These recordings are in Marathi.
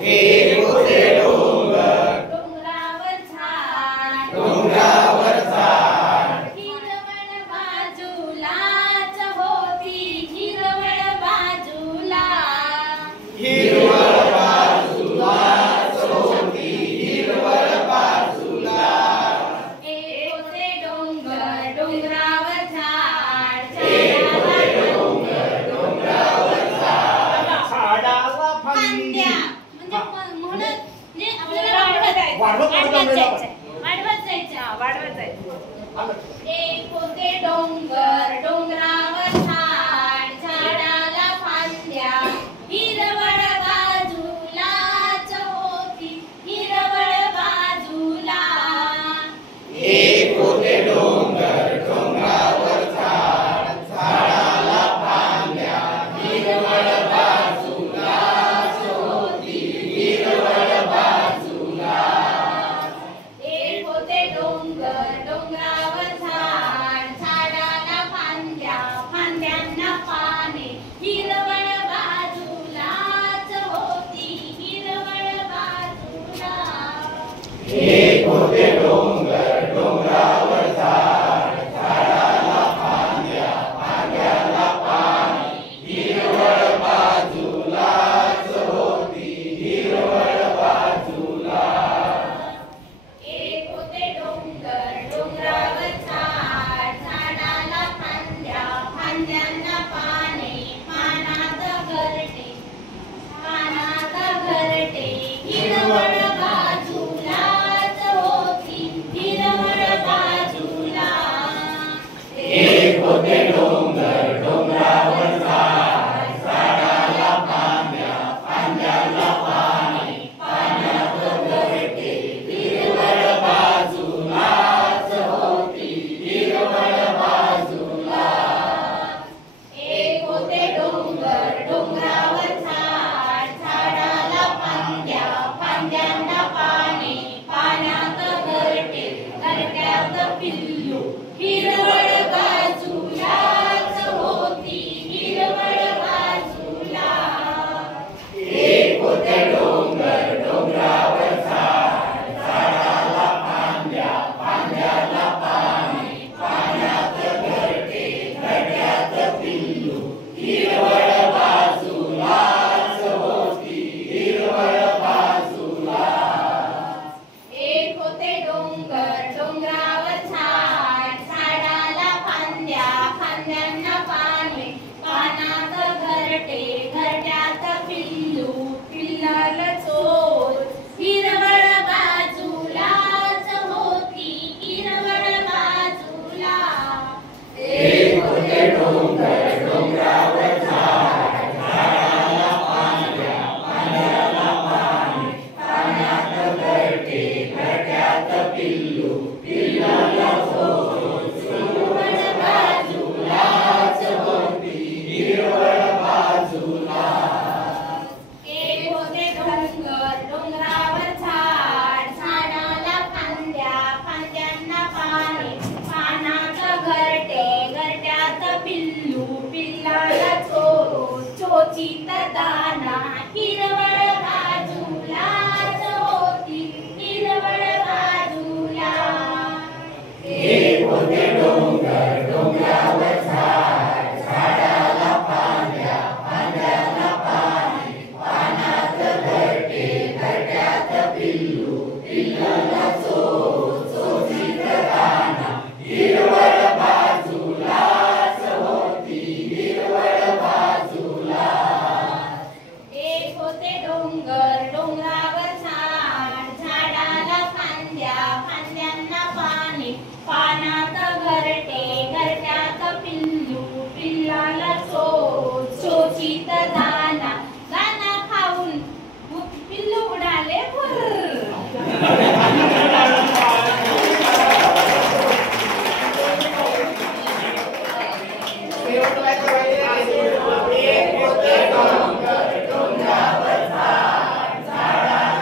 एक होते डोंगर, डोंगरावर झाड, डोंगरावर झाड, हिरवळ बाजूलाच होती, हिरवळ बाजूला. हिरवळ बाजूलाच होती, हिरवळ बाजूला. एक होते डोंगर, डोंगरावर झाड, एक होते झाडाला डोंगर, डोंगरावर झाड, झाडाला फांद्या. फांद्या. म्हणजे म्हणजे आपल्याला वाढवत जायचं. एक होते डोंगर, डोंगरावर झाड, झाडाला फांद्या, हिरवळ बाजूलाच होती, हिरवळ बाजूला. एक होते डोंगर, डोंगरावर झाड, झाडाला फांद्या, हिरवळ बाजूलाच होती, हिरवळ बाजूला. एक होते डोंगर, डोंगरावर झाड, झाडाला फांद्या, फांद्यांना पाने, हिरवळ बाजूलाच होती, हिरवळ बाजूला. एक होते डोंगर, डोंगरावर झाड, झाडाला फांद्या, फांद्याला पाने, हिरवळ बाजूलाच होती, हिरवळ बाजूला. एक होते डोंगर, डोंगरावर झाड, झाडाला फांद्या, फांद्यांना पाने, पानात घरटे, पानात घरटे, हिरवळ बाजूलाच होती, हिरवळ बाजूला. एक होते डोंगर, डोंगरावर झाड, झाडाला फांद्या, फांद्याला पाने, पाण्यात घरटे, हिरवळ बाजूलाच होती, हिरवळ बाजूला. एक होते डोंगर, डोंगरावर झाड, झाडाला फांद्या, फांद्यांना पाने, पाण्यात घरटे, घरट्यात पिल्लू, हिरवळ बाजूलाच होती, हिरवळ बाजूला. एक होते डोंगर, डोंगरावर झाड, झाडाला फांद्या, फांद्याला पाने, पाण्यात घरटे, घरट्यात पिल्लू, हिरवळ बाजूलाच होती, हिरवळ बाजूला. एक होते डोंगर, डोंगरावर झाड, झाडाला फांद्या, फांद्यांना पाने, पानात घरटे, घरट्यात पिल्लू, पिल्लाला चोच, हिरवळ बाजूलाच होती, हिरवळ बाजूला. एक होते डोंगर, डोंगरावर झाड, झाडाला फांद्या, फांद्याला पाने, पाण्यात घरटे, घरट्यात पिल्लू, पिल्लाला चोच, हिरवळ बाजूलाच होती, हिरवळ बाजूला. एक होते डोंगर, डोंगरावर झाड, झाडाला फांद्या, फांद्यांना पाने, पानात घरटे, घरट्यात पिल्लू, पिल्लाला चोच, चोचीत दाना, हिरवळ बाजूलाच होती, हिरवळ बाजूला. एक होते डोंगर, डोंगरावर झाड, झाडाला फांद्या, फांद्याला पाने, पाण्यात घरटे, घरट्यात पिल्लू, पिल्लाला चोच, चोचीत दाना, हिरवळ बाजूलाच होती, हिरवळ बाजूला. एक होते डोंगर, डोंगरावर झाड, झाडाला फांद्या, फांद्यांना पाने, पानात घरटे, घरट्यात पिल्लू, पिल्लाला चोच, चोचीत दाना, दाना खाऊन पिल्लू उडाले फुर्र. एक होते डोंगर, डोंगरावर झाड, झाडाला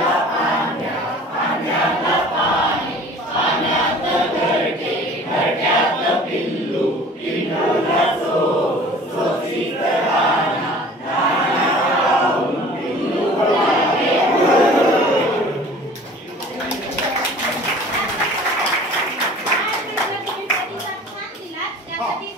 आता ती